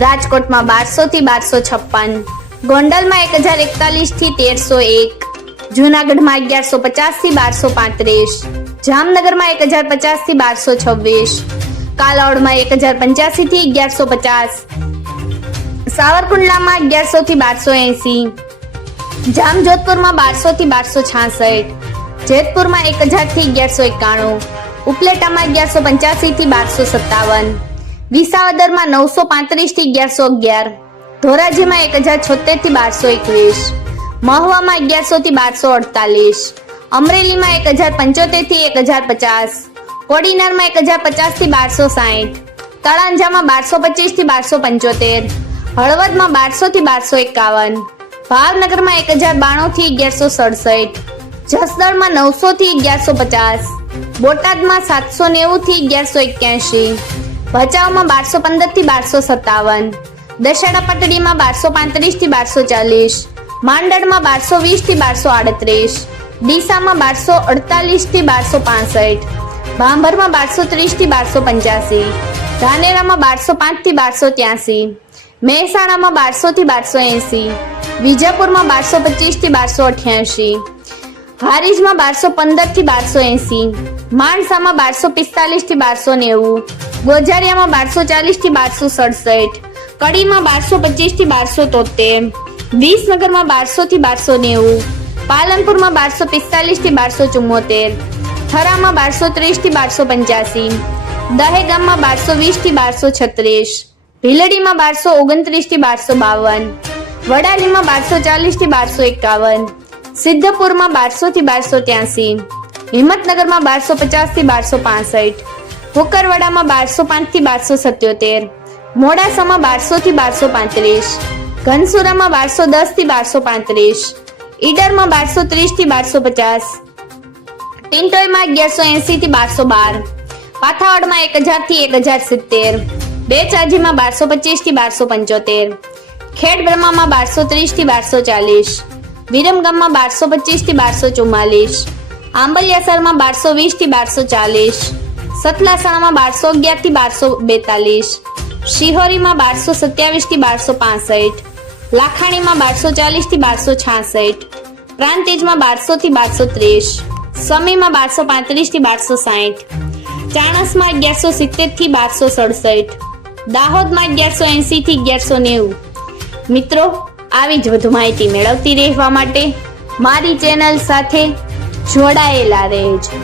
રાજકોટમાં બારસો થી બારસો છપ્પન, ગોંડલમાં એક હજાર એકતાલીસથી તેરસો એક, જુનાગઢમાં અગિયારસો પચાસથી બારસો પાંત્રીસ, જામનગરમાં એક હજાર પચાસથી બારસો છવ્વીસ, કાલોડમાં એક હજાર પંચ્યાસી થી અગિયારસો પચાસ, સાવરકુંડલામાં અગિયારસો થી બારસો એસી, જામજોધપુરમાં બારસો થી બારસો છાસઠ, જેતપુરમાં એક હજારથી અગિયારસો એકાણું, ઉપલેટામાં અગિયારસો પંચ્યાસી થી બારસો સત્તાવન વિસાવદરમાં નવસો પાંત્રીસથી અગિયારસો અગિયાર. ધોરાજીમાં એક હજાર છોતેરથી બારસો એકવીસ. મહુવામાં અગિયારસો થી બારસો અડતાલીસ. અમરેલીમાં એક હજાર પંચોતેરથી એક હજાર પચાસ. કોડીનારમાં એક હજાર પચાસથી બારસો સાઠ તળાંજામાં બારસો પચીસથી બારસો પંચોતેર. હળવદમાં બારસો થી બારસો એકાવન. ભાવનગરમાં એક હજાર બાણું થી અગિયારસો સડસઠ. જસદણમાં નવસો થી અગિયારસો પચાસ. બોટાદમાં સાતસો નેવું થી અગિયારસો એક્યાસી. ભચાઉમાં બારસો પંદરથી બારસો સત્તાવન. દશેડા પટડીમાં બારસો પાંત્રીસથી બારસો ચાલીસ. માંડળમાં બારસો વીસથી બારસો આડત્રીસ. ડીસામાં બારસો અડતાલીસથી બારસો પાસઠ. ભાંભરમાં બારસો ત્રીસથી બારસો પંચ્યાસી. ધાનેરામાં બારસો પાંચથી બારસો ત્યાસી. મહેસાણામાં બારસો થી બારસો એંસી. વિજાપુરમાં બારસો પચીસથી બારસો અઠ્યાસી. હારીજમાં બારસો પંદરથી બારસો એંસી. માણસામાં બારસો પિસ્તાલીસથી બારસો નેવું ગોજારિયામાં બારસો ચાલીસથી બારસો સડસઠ કડીમાં બારસો પચીસથી બારસો તોતેર વિસનગરમાં બારસો થી બારસો નેવું પાલનપુરમાં બારસો પિસ્તાલીસથી બારસો ચુમ્મોતેર થરામાં બારસો ત્રીસથી બારસો પંચ્યાસી દહેગામમાં બારસો વીસથી બારસો છત્રીસ ભીલડીમાં બારસો ઓગણત્રીસથી બારસો બાવન વડાલીમાં બારસો ચાલીસથી બારસો એકાવન સિદ્ધપુરમાં બારસો થી બારસો ત્યાસી હિંમતનગરમાં બારસો પચાસથી બારસો પાસઠ કુકરવાડામાં બારસો પાંચથી બારસો સત્યોતેર, મોડાસામાં બારસો થી બારસો પાંત્રીસ, ઘનસુરામાં બારસો દસથી બારસો પાંત્રીસ, ઈડરમાં બારસો ત્રીસથી બારસો પચાસ ટિન્ટોયમાં અગિયારસો એસી થી બારસો બાર, પાથાવાડમાં એક હજારથી એક હજાર સિત્તેર બે ચાજીમાં બારસો પચીસથી બારસો પંચોતેર ખેડ બ્રહ્મામાં બારસો ત્રીસથી બારસો ચાલીસ, વિરમગામમાં બારસો પચીસથી બારસો ચુમ્માલીસ આંબલિયાસરમાં બારસો વીસથી બારસો ચાલીસ. સતલાસણામાં બારસો અગિયારથી બારસો બેતાલીસ. શિહોરીમાં બારસો સત્યાવીસથી બારસો પાસઠ. લાખાણીમાં બારસો ચાલીસથી બારસો છાસઠ. પ્રાંતિજમાં બારસો થી બારસો ત્રીસ. સમીમાં બારસો પાંત્રીસથી બારસો સાઠ. ચાણસમાં અગિયારસો સિત્તેરથી બારસો સડસઠ. દાહોદમાં અગિયારસો એંસી થી અગિયારસો નેવું. મિત્રો, આવી જ વધુ માહિતી મેળવતી રહેવા માટે મારી ચેનલ સાથે જોડાયેલા રહેજો